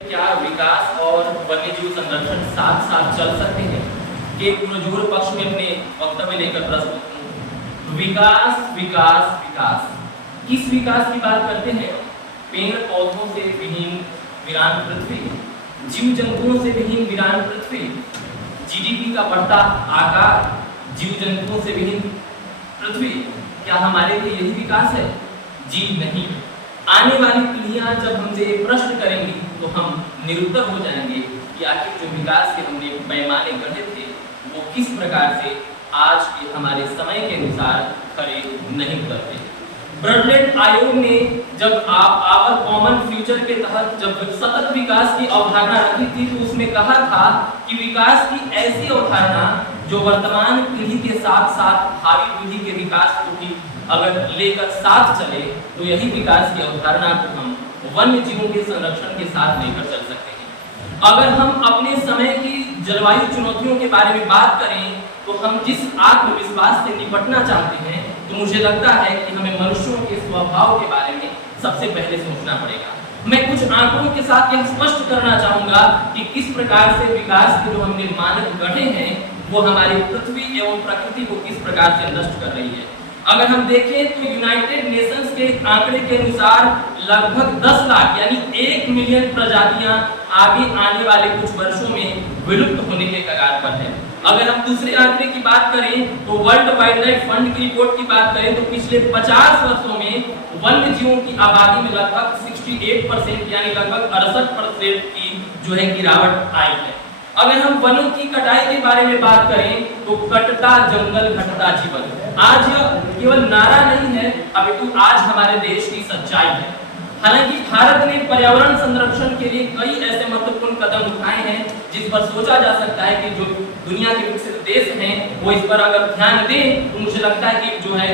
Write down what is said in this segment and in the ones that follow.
क्या विकास और वन्यजीव संरक्षण साथ साथ चल सकते हैं? के पुरजोर पक्ष में अपने वक्तव्य लेकर प्रस्तुत हूं। विकास विकास विकास, किस विकास की बात करते हैं? पेड़ पौधों से विहीन वीरान पृथ्वी, जीव जंतुओं से विहीन वीरान पृथ्वी, जीडीपी का बढ़ता आकार, जीव जंतुओं से विहीन पृथ्वी, क्या हमारे लिए यही विकास है? जी नहीं। आने वाली पीढ़ियां जब हमसे ये प्रश्न करेंगी तो हम निरुत्तर हो जाएंगे कि आखिर जो विकास के हमने पैमाने गढ़े थे वो किस प्रकार से आज के हमारे समय के अनुसार खरे नहीं करते। ब्रडलैंड आयोग ने जब आप आवर कॉमन फ्यूचर के तहत जब सतत विकास की अवधारणा रखी थी तो उसमें कहा था कि विकास की ऐसी अवधारणा जो वर्तमान पीढ़ी के साथ साथ भावी पीढ़ी के विकास को भी अगर लेकर साथ चले तो यही विकास की अवधारणा को हम वन्य जीवों के संरक्षण के साथ लेकर चल सकते हैं। अगर हम अपने समय की जलवायु चुनौतियों के बारे में बात करें तो हम जिस आत्मविश्वास से निपटना चाहते हैं तो मुझे लगता है कि हमें मनुष्यों के स्वभाव के बारे में सबसे पहले सोचना पड़ेगा। मैं कुछ आंकड़ों के साथ यह स्पष्ट करना चाहूंगा कि किस प्रकार से विकास के जो हमने मानक गढ़े हैं वो हमारी पृथ्वी एवं प्रकृति को किस प्रकार से नष्ट कर रही है। अगर हम देखें तो यूनाइटेड नेशंस के आंकड़े के अनुसार लगभग 10 लाख यानी 1 मिलियन प्रजातियां आगे आने वाले कुछ वर्षों में विलुप्त होने के कगार पर है। अगर हम दूसरे आंकड़े की बात करें तो वर्ल्ड वाइल्ड लाइफ फंड की रिपोर्ट की बात करें तो पिछले 50 वर्षों में वन्य जीवों की आबादी में लगभग 68% यानी लगभग 68% की जो है गिरावट आई है। अगर हम वनों की कटाई के बारे में बात करें तो कटता जंगल घटता जीवन आज केवल नारा नहीं है अपितु आज हमारे देश की सच्चाई है। हालांकि भारत ने पर्यावरण संरक्षण के लिए कई ऐसे महत्वपूर्ण कदम उठाए हैं जिस पर सोचा जा सकता है कि जो दुनिया के विकसित देश हैं वो इस पर अगर ध्यान दें तो मुझे लगता है कि जो है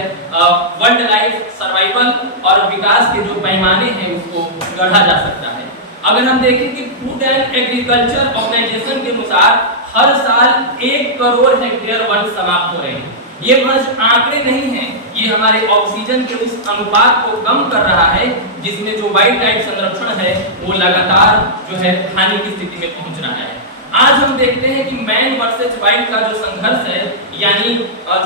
वर्ल्ड लाइफ सर्वाइवल और विकास के जो पैमाने हैं उसको गढ़ा जा सकता है। अगर हम देखें कि फूड एंड एग्रीकल्चर ऑर्गेनाइजेशन के अनुसार हर साल 1 करोड़ हेक्टेयर वन समाप्त हो रहे हैं। ये महज आंकड़े नहीं हैं, ये हमारे ऑक्सीजन के उस अनुपात को कम कर रहा है जिसमें जो वाइल्ड लाइफ संरक्षण है वो लगातार जो है हानि की स्थिति में पहुंच रहा है। आज हम देखते हैं कि मैन वर्सेस वाइल्ड का जो संघर्ष है यानी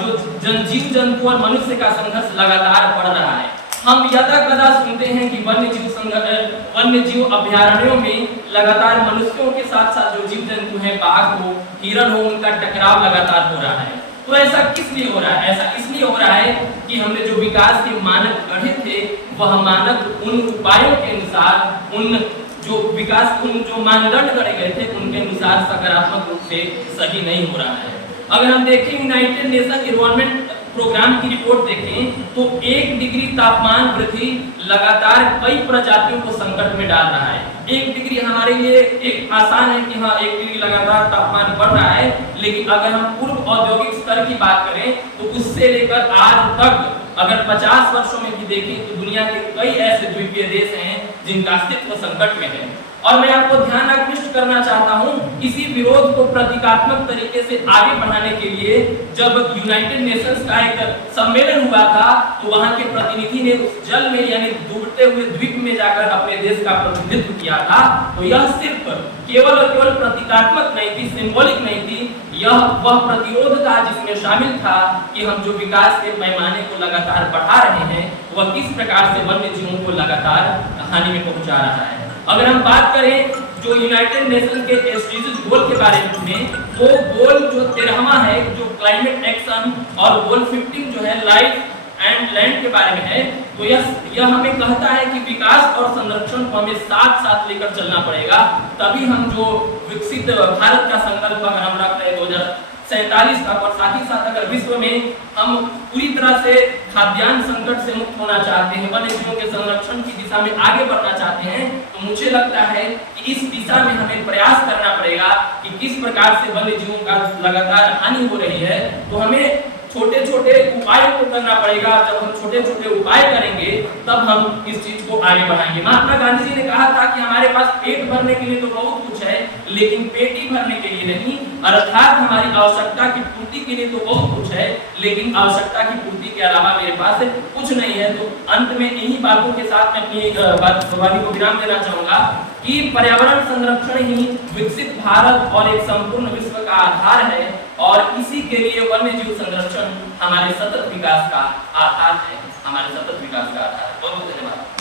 जो जीव जंतु और मनुष्य का संघर्ष लगातार बढ़ रहा है। हम यदा-कदा सुनते हैं कि वन्य जीव अभयारण्यों में लगातार मनुष्यों के साथ साथ जो जीव जंतु हैं बाघ हो हिरण हो उनका टकराव लगातार हो रहा है। तो ऐसा किस लिए हो रहा है? ऐसा इसलिए हो रहा है कि हमने जो विकास के मानक गढ़े थे वह मानक उन उपायों के अनुसार उन जो मानदंड गढ़े गए थे उनके अनुसार सकारात्मक रूप से सही नहीं हो रहा है। अगर हम देखें यूनाइटेड नेशन एनवायरनमेंट प्रोग्राम की रिपोर्ट देखें तो 1 डिग्री तापमान वृद्धि लगातार कई प्रजातियों को संकट में डाल रहा है। 1 डिग्री हमारे लिए एक आसान है कि हाँ 1 डिग्री लगातार तापमान बढ़ रहा है, लेकिन अगर हम पूर्व औद्योगिक स्तर की बात करें तो उससे लेकर आज तक अगर 50 वर्षों में भी देखें तो दुनिया के कई ऐसे द्वीपीय देश हैं जिनका अस्तित्व संकट में है। और मैं आपको ध्यान आकृष्ट करना चाहता हूं इसी विरोध को प्रतीकात्मक तरीके से आगे बढ़ाने के लिए जब यूनाइटेड नेशंस का एक सम्मेलन हुआ था तो वहां के प्रतिनिधि ने उस जल में यानी डूबते हुए द्वीप में जाकर अपने देश का प्रतिनिधित्व किया था। तो यह सिर्फ केवल और केवल प्रतीकात्मक नहीं थी, सिंबॉलिक नहीं थी, यह वह प्रतिरोध था जिसमें शामिल था कि हम जो विकास के पैमाने को लगातार बढ़ा रहे हैं वह किस प्रकार से वन्य जीवों को लगातार हानि में पहुंचा रहा है। अगर हम बात करें जो यूनाइटेड नेशन के एसडीजीज गोल के बारे में तो गोल जो 13वां है जो क्लाइमेट एक्शन और गोल 15 जो है लाइफ एंड लैंड के बारे में है तो यह हमें कहता है कि विकास और संरक्षण को हमें साथ साथ लेकर चलना पड़ेगा, तभी हम जो विकसित भारत का संकल्प अगर हम रख रहे हैं 2047 तक और साथ ही साथ अगर विश्व में हम पूरी तरह से खाद्यान्न संकट से मुक्त होना चाहते हैं, वन्य जीवों के संरक्षण की दिशा में आगे बढ़ना चाहते हैं तो मुझे लगता है कि इस दिशा में हमें प्रयास करना पड़ेगा कि किस प्रकार से वन्य जीवों का लगातार हानि हो रही है। तो हमें छोटे छोटे उपायों को करना पड़ेगा। जब हम छोटे छोटे उपाय करेंगे तब हम इस चीज को आगे बढ़ाएंगे। महात्मा गांधी जी ने कहा था कि हमारे पास पेट भरने के लिए तो बहुत कुछ है लेकिन पेटी भरने के लिए नहीं, अर्थात हमारी आवश्यकता की पूर्ति के लिए तो बहुत कुछ है लेकिन आवश्यकता की पूर्ति इसके अलावा मेरे पास कुछ नहीं है। तो अंत में इन्हीं बातों के साथ मैं अपनी वाणी को विराम देना चाहूंगा कि पर्यावरण संरक्षण ही विकसित भारत और एक संपूर्ण विश्व का आधार है और इसी के लिए वन्य जीव संरक्षण हमारे सतत विकास का आधार है, हमारे सतत विकास का आधार है। बहुत बहुत धन्यवाद।